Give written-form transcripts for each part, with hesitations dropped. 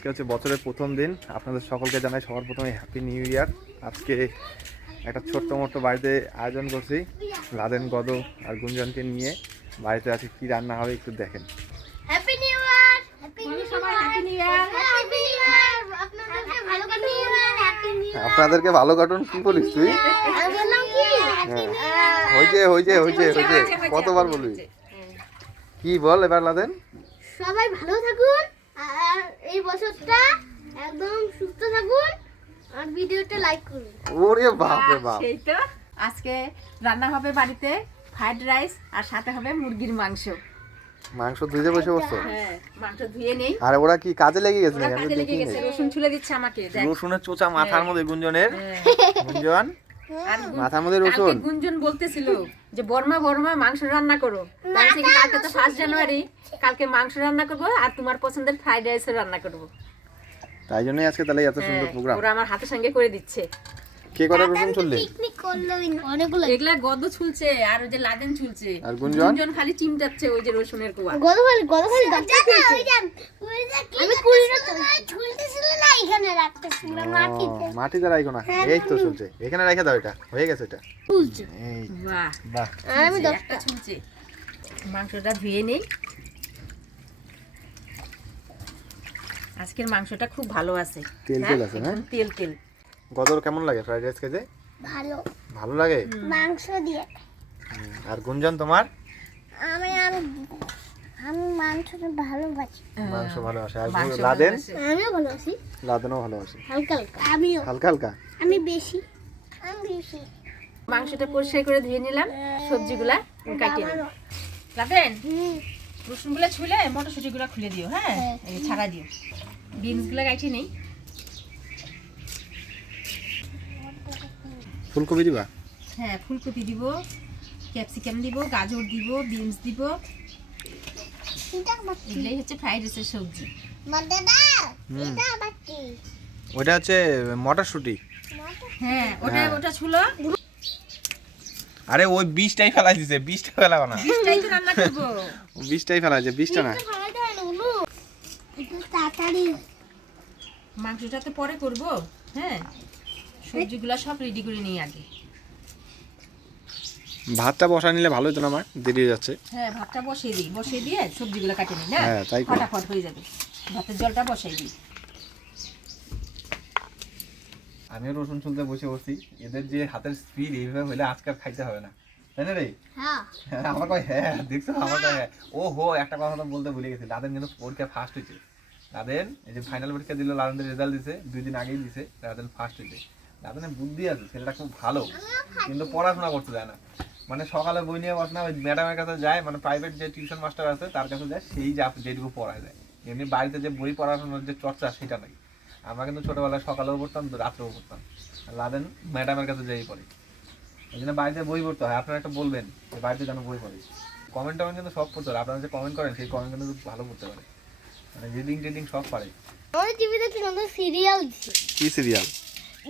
আজকে হচ্ছে বছরের প্রথম দিন। আপনাদের সকলকে জানাই সবার প্রথমে হ্যাপি নিউ ইয়ার। আজকে একটা ছোট্ট মোট্ট বাড়িতে আয়োজন করছি, লাদেন, গদ আর গুঞ্জনকে নিয়ে। বাড়িতে আজকে কি রান্না হবে একটু দেখেন। Happy new year, happy new year, happy new year, happy new year. আপনাদেরকে ভালো কাটুন, হ্যাপি নিউ ইয়ার। আপনাদেরকে ভালো কাটুন কি বলিস তুই? আমি বললাম কি হ্যাপি নিউ ইয়ার। হয়েছে কতবার বলবি? কি বল এবার লাদেন? সবাই ভালো থাকুন আর এই বছরটা একদম সুস্থ থাকুন আর ভিডিওটা লাইক করুন। ওরে বাপ রে বাপ, সেই তো আজকে রান্না হবে বাড়িতে ফ্রাইড রাইস আর সাথে হবে মুরগির মাংস। মাংস ধুইতে বসে বসছো? হ্যাঁ, মাংস ধুয়ে নেই। আর ওরা কি কাজে লেগে গেছে ওরা নাকি? আমি কাজে লেগে দেখিনি। গেছে, রসুন ছুলে দিচ্ছে আমাকে। দেখ। রসুনের চোচা মাথার মধ্যে গুঞ্জনের। হ্যাঁ। গুঞ্জন আর মাথার মধ্যে কালকে রসুন। গুঞ্জন বলতেছিল যে বর্মা মাংস রান্না করো। বলছি কি কালকে তো 1 জানুয়ারি, কালকে মাংস রান্না করব আর তোমার পছন্দের ফ্রাইড রাইস রান্না করব। তাই জন্যই আজকে তাহলে এত সুন্দর প্রোগ্রাম। ওরা আমার হাতের সঙ্গে করে দিচ্ছে। কে করে রসুন চললে? পিকনিক করলো অনেকগুলো। এগুলা গদ ছুলছে আর ওই যে লাদেন ছুলছে। আর গুঞ্জন? গুঞ্জন খালি চিমটাচ্ছে ওই যে রসুনের কোয়া। গতকাল গাছটা খুলছে। আমি কুড়িটা ঝুলতেছিল না এখানে রাখতেছিল মাটিতে। মাটিতে রাখো না, এই তো চলছে। এখানে রেখে দাও, এটা হয়ে গেছে। এটা খুলছে। এই বাহ, বাহ, আর আমি ছুলছে, 10টা একটা ছুলছে। মাংসটা ধুয়ে নেই। আজকের মাংসটা খুব ভালো আছে। তেল হ্যাঁ, আছে না? একদম তেল তেল। গদর কেমন লাগে ফ্রাইড রাইস খেতে? ভালো ভালো লাগে। মাংস দিয়ে। আর গুঞ্জন তোমার? আমি আমি আমি মাংসটা ভালোবাসি। মাংস ভালো আসে। আর মাংস লাদেন? ভালোবাসে। আমিও ভালোবাসি লাদেনও ভালো আসে। হালকা হালকা। আমিও হালকা হালকা। আমি বেশি। আমি বেশি। মাংসটা পরিষ্কার করে ধুয়ে নিলাম, সবজিগুলা কাটিয়ে নিলাম। লাদেন, রসুনগুলা ছুলে মটরশুঁটিগুলা খুলে দিও। হ্যাঁ, এই ছাড়া দিও। বিনসগুলা কাটিয়ে নেই। ফুলকপি দিবা? হ্যাঁ, ফুলকপি দিব, ক্যাপসিকাম দিব, গাজর দিব, বিনস দিব। এগুলাই হচ্ছে ফ্রাইড রাইসের সবজি। এটা বাটি। ওটা হচ্ছে মটরশুঁটি। হ্যাঁ, হ্যাঁ। ওটা ছুলো। আরে ওই বীজটাই ফেলাই দিছে, বীজটা ফেলাও না। বীজটাই তো রান্না করবো। ও বীজটাই ফেলাইছে, বীজটা না। একটু তাড়াতাড়ি। মাংসটা তো পরে করব। হ্যাঁ, সবজিগুলা সব রেডি করে নিই আগে। ভাতটা বসা নিলে ভালো হতো না, আমার দেরি হয়ে যাচ্ছে। হ্যাঁ, ভাতটা বসিয়ে দিই, বসিয়ে দিয়ে সবজিগুলো কাটে নিই। না, হ্যাঁ, তাই করো। ফটাফট হয়ে যাবে। ভাতের জলটা বসাই দিই। আমিও রসুন চুলতে বসে বসছি। এদের যে হাতের স্পিড এইভাবে হলে আজকাল খাইতে হবে না, তাই না রে? হ্যাঁ। আমার কয় হ্যাঁ, দেখছো আমার কয় হ্যাঁ। ও হো, একটা কথা তো বলতে ভুলে গেছি। লাদেন কিন্তু পরীক্ষা ফার্স্ট হয়েছে। লাদেন এই যে ফাইনাল পরীক্ষা দিল, লাদেনের রেজাল্ট দিছে 2 দিন আগেই দিছে। লাদেন ফার্স্ট হয়েছে। লাদেনের বুদ্ধি আছে, ছেলেটা খুব ভালো, কিন্তু পড়াশোনা করতে যায় না। মানে সকালে বই নিয়ে বসে না, ওই ম্যাডামের কাছে যায়, মানে প্রাইভেট যে টিউশন মাস্টার আছে তার কাছে যায়, সেই যেটুকু পড়ায় যায়। এমনি বাড়িতে যে বই পড়াশোনার যে চর্চা সেটা নাই। আমরা কিন্তু ছোটবেলায় সকালেও পড়তাম, রাত্রেও পড়তাম। লাদেন ম্যাডামের কাছে যেই পড়ে, এই জন্য বাড়িতে বই পড়তে হয়। আপনারা একটা বলবেন যে বাড়িতে যেন বই পড়ে। কমেন্ট কিন্তু সব পড়তে পারে। আপনারা যে কমেন্ট করেন সেই কমেন্ট কিন্তু ভালো পড়তে পারে, মানে রিডিং সব পারে। আমাদের টিভিতে কি সুন্দর সিরিয়াল দিছে। কি সিরিয়াল?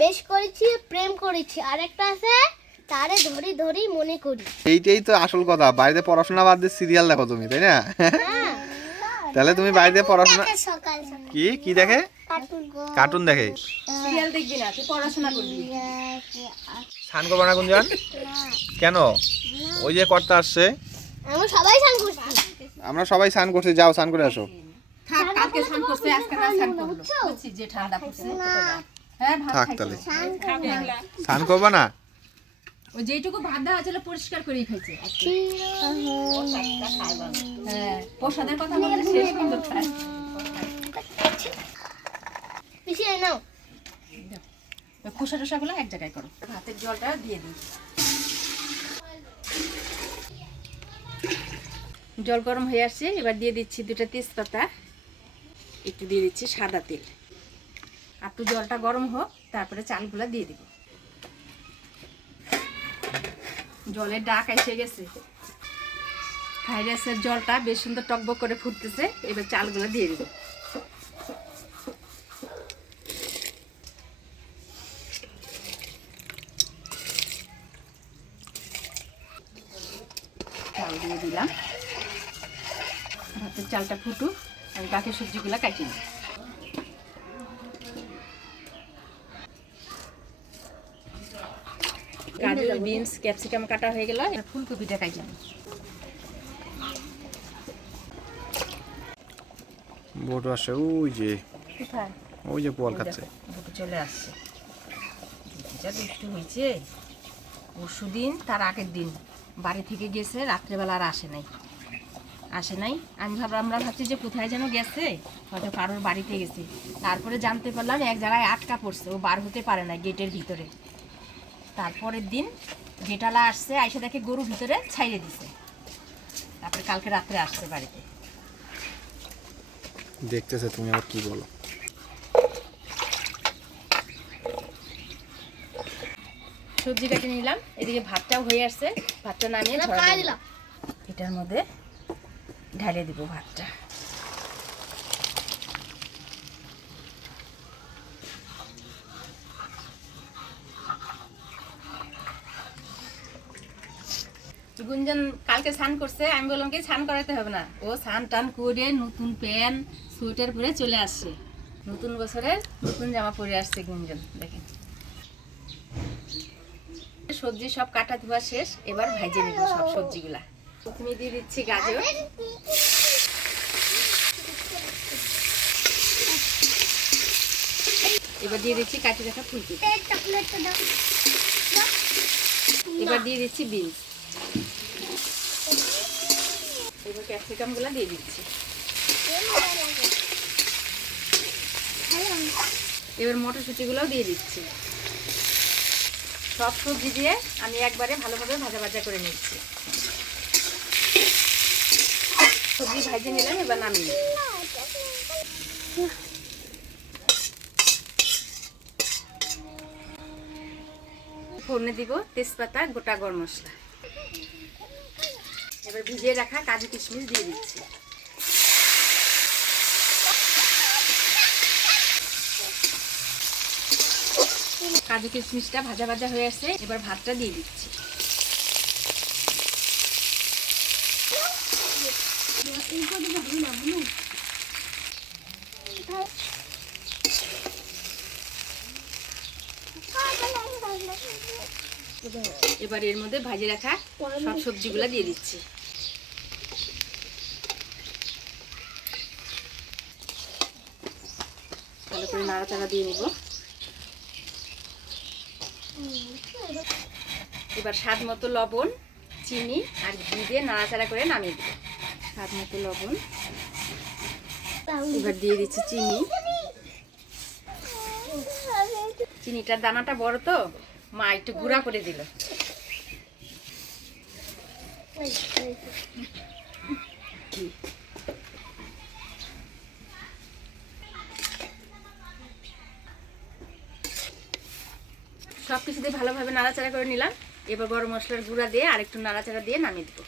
বেশ করেছি, প্রেম করেছি, আর একটা আছে তারে ধরি ধরি মনে করি। এইটাই তো আসল কথা। বাড়িতে পড়াশোনা বাদ দিয়ে সিরিয়াল দেখো তুমি, তাই না? হ্যাঁ। তাহলে তুমি বাড়িতে পড়াশোনা সকাল সকাল কি দেখে? কার্টুন দেখে। সিরিয়াল দেখবি না, তুই পড়াশোনা করবি। স্নান করবো না গুঞ্জন? কেন? ওই যে কর্তা আসছে। আমরা সবাই স্নান করছি। আমরা সবাই স্নান করছি, যাও স্নান করে আসো। থাক, কালকে স্নান করছে, আজকে না স্নান করলো। বুঝছি যে ঠান্ডা পড়ছে। হ্যাঁ, ভাত থাক খাইছে। তাহলে। স্নান করবো না? ওই যেটুকু ভাত দেওয়া ছিল পরিষ্কার করেই খাইছে। হ্যাঁ, প্রসাদের কথা বললে শেষ সুন্দর খায়। পিছিয়ে নাও। ওই খোসা টোসাগুলো এক জায়গায় করো। ভাতের জলটা দিয়ে দিই। জল গরম হয়ে আসছে, এবার দিয়ে দিচ্ছি 2টা তেজপাতা, একটু দিয়ে দিচ্ছি সাদা তেল। একটু জলটা গরম হোক, তারপরে চালগুলো দিয়ে দিব। জলের ডাক এসে গেছে। ফ্রাইড রাইসের জলটা বেশ সুন্দর টকবক করে ফুটতেছে। এবার চালগুলো দিয়ে দিব। চাল দিয়ে দিলাম। ভাতের চালটা ফুটুক, আমি বাকি সবজিগুলো কাটি নিই। গাজর বিনস ক্যাপসিকাম কাটা হয়ে গেল, এবার ফুলকপিটা কাটি নেব। বোট আসে ওই যে, কোথায়? ওই যে পোয়াল খাচ্ছে। বুটু চলে আসছে। যা দুষ্টু হয়েছে। পরশুদিন তার আগের দিন বাড়ি থেকে গেছে, রাত্রেবেলা আর আসে নাই। আমরা ভাবছি যে কোথায় যেন গেছে, হয়তো কারোর বাড়িতে গেছে। তারপরে জানতে পারলাম এক জায়গায় আটকা পড়ছে, ও বার হতে পারে না গেটের ভিতরে। তারপরের দিন গেটালা আসছে, আইসে দেখে গরু ভিতরে ছাইড়ে দিছে। তারপরে কালকে রাত্রে আসছে বাড়িতে। দেখতেছে, তুমি আবার কি বলো? সবজি কেটে নিলাম, এদিকে ভাতটাও হয়ে আসছে। ভাতটা নামিয়ে ঝরাই দিলাম, এটার মধ্যে ঢালে দিব ভাতটা। গুঞ্জন কালকে স্নান করছে, আমি বললাম কি স্নান করাতে হবে না, ও স্নান টান করে নতুন প্যান্ট সোয়েটার পরে চলে আসছে। নতুন বছরের নতুন জামা পরে আসছে গুঞ্জন। দেখেন সবজি সব কাটা ধোয়া শেষ, এবার ভাজে নিব সব সবজিগুলা। প্রথমে দিয়ে দিচ্ছি গাজর, এবার দিয়ে দিচ্ছি কাটি রাখা ফুলকপি, এবার দিয়ে দিচ্ছি বিনস, এবার ক্যাপসিকাম গুলা দিয়ে দিচ্ছি, এবার মটরশুঁটি গুলাও দিয়ে দিচ্ছি। সব সবজি দিয়ে আমি একবারে ভালোভাবে ভাজা ভাজা করে নিচ্ছি। সবজি ভাজে নিলাম, এবার নামিয়ে ফোড়নে দিব তেজপাতা, গোটা গরম মশলা। এবার ভিজিয়ে রাখা কাজু কিশমিশ দিয়ে দিচ্ছি। কাজু কিশমিশটা ভাজা ভাজা হয়ে আসছে, এবার ভাতটা দিয়ে দিচ্ছি। এবার এর মধ্যে ভাজি রাখা সব সবজিগুলা দিয়ে দিচ্ছি। ভালো করে নাড়াচাড়া দিয়ে নিব। এবার স্বাদ মতো লবণ, চিনি আর ঘি দিয়ে নাড়াচাড়া করে নামিয়ে দেব। স্বাদ মতো লবণ, এবার দিয়ে দিচ্ছি চিনি। চিনিটার দানাটা বড় তো, মা একটু গুঁড়া করে দিল। সব কিছু দিয়ে ভালোভাবে নাড়াচাড়া করে নিলাম। এবার গরম মশলার গুঁড়া দিয়ে আর একটু নাড়াচাড়া দিয়ে নামিয়ে দেবো।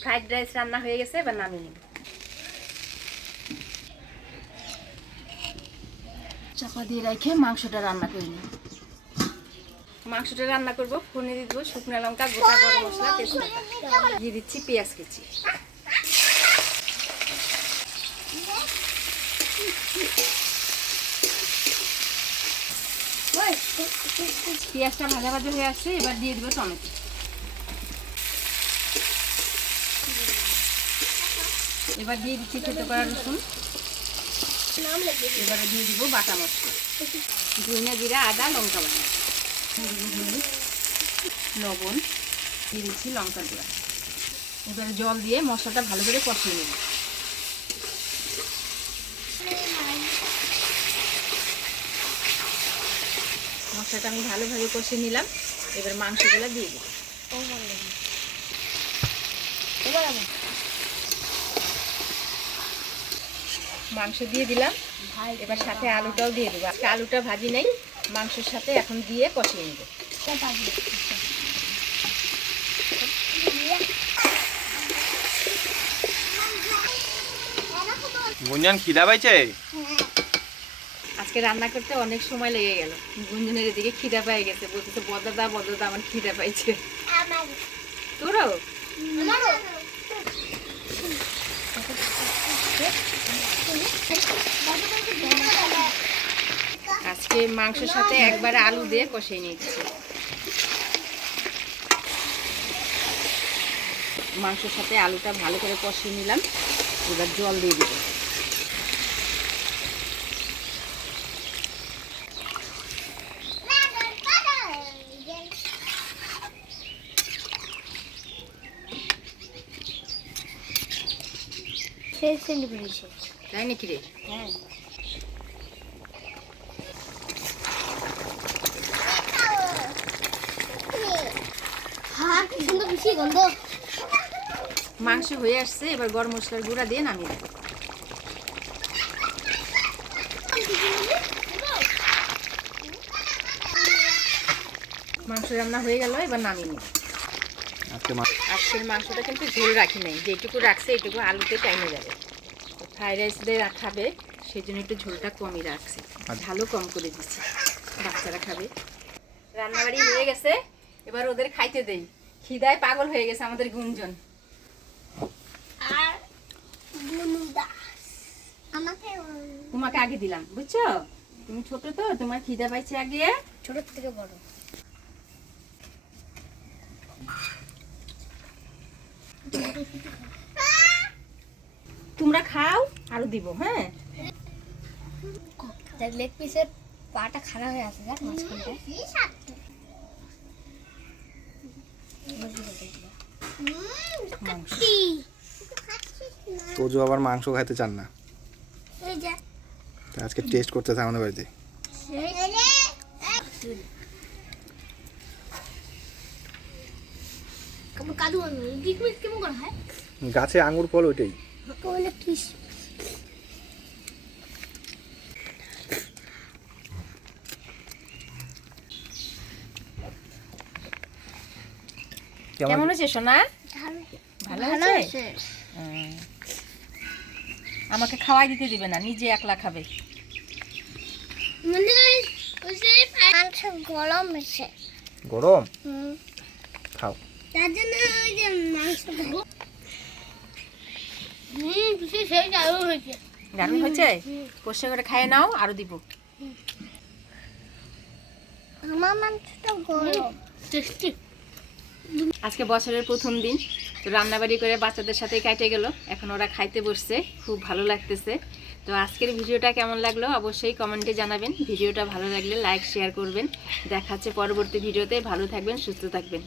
ফ্রাইড রাইস রান্না হয়ে গেছে, এবার নামিয়ে নেব। চাপা দিয়ে রেখে মাংসটা রান্না করে নিই। মাংসটা রান্না করবো, ফোড়নে দিয়ে দেবো শুকনো লঙ্কা, গোটা গরম মশলা, তেজপাতা, দিয়ে দিচ্ছি পেঁয়াজ কুচি। পেঁয়াজটা ভাজা ভাজা হয়ে আসছে, এবার দিয়ে দেবো টমেটো। এবার দিয়ে দিচ্ছি থেতো করা রসুন। এবারে দিয়ে দিব বাটা মশলা, ধনিয়া, জিরা, আদা, লঙ্কা বাটা, হলুদ, লবণ, দিয়ে দিচ্ছি লঙ্কার গুঁড়া। এবারে জল দিয়ে মশলাটা ভালো করে কষিয়ে নেব। মশলাটা আমি ভালোভাবে কষিয়ে নিলাম, এবার মাংসগুলো দিয়ে দিই। মাংস দিয়ে দিলাম, এবার সাথে আলুটাও দিয়ে দেবো। আজকে আলুটা ভাজি নাই, মাংসের সাথে এখন দিয়ে কষিয়ে নেব। গুঞ্জন খিদা পাইছে? আজকে রান্না করতে অনেক সময় লেগে গেল। গুঞ্জনের এদিকে খিদা পেয়ে গেছে, বলতেছে বদাদা বদাদা আমার খিদা পাইছে। তোরও মাংসের সাথে একবারে আলু দিয়ে কষিয়ে নিচ্ছি। মাংসের সাথে আলুটা ভালো করে কষিয়ে নিলাম, এবার জল দিয়ে দিব। তাই নাকি রে? হ্যাঁ, কি সুন্দর বেশি গন্ধ। মাংস হয়ে আসছে, এবার গরম মশলার গুঁড়া দিয়ে নামিয়ে দেব। মাংস রান্না হয়ে গেল, এবার নামিয়ে নিই। আজকের মাংসটা কিন্তু ঝোল রাখি নাই, যেটুকু রাখছে এইটুকু আলুতে টাইমে যাবে। ফ্রাইড রাইস দিয়ে খাবে, সেই জন্য একটু ঝোলটা কমই রাখছে, ঝালও কম করে দিচ্ছি, বাচ্চারা খাবে। রান্নাবাড়ি হয়ে গেছে, এবার ওদের খাইতে দেই। খিদায় পাগল হয়ে গেছে আমাদের গুঞ্জন। আর আমাকে তোমাকে আগে দিলাম, বুঝছো? তুমি ছোট তো, তোমার খিদা পাইছে আগে। ছোট থেকে বড়। তোমরা খাও, আরো দিব। হ্যাঁ, লেগ পিসের পাটা খারাপ হয়ে আছে, দেখ মাঝখানটা। তোজো আবার মাংস খাইতে চান না, এই যে তা আজকে টেস্ট করতেছে আমাদের বাড়িতে। কাদু কিশমিশ কেমন করে হয়? গাছে আঙ্গুর ফল ওইটাই। বলে কিস কেমন হয়েছে সোনা? ভালো হয়েছে? আমাকে খাওয়াই দিতে দিবে না, নিজে একলা খাবে। মাংস গরম হয়েছে। গরম? খাও। তার জন্য ওই যে মাংস দেবো। সেই দারুণ হয়েছে। দারুণ হয়েছে? কষে করে খাইয়ে নাও, আরো দিব। আমার মাংসটা গরম, টেস্টি। আজকে বছরের প্রথম দিন, তো রান্নাবাড়ি করে বাচ্চাদের সাথে কেটে গেল। এখন ওরা খাইতে বসছে, খুব ভালো লাগতেছে। তো আজকের ভিডিওটা কেমন লাগলো অবশ্যই কমেন্টে জানাবেন। ভিডিওটা ভালো লাগলে লাইক শেয়ার করবেন। দেখা হচ্ছে পরবর্তী ভিডিওতে। ভালো থাকবেন, সুস্থ থাকবেন।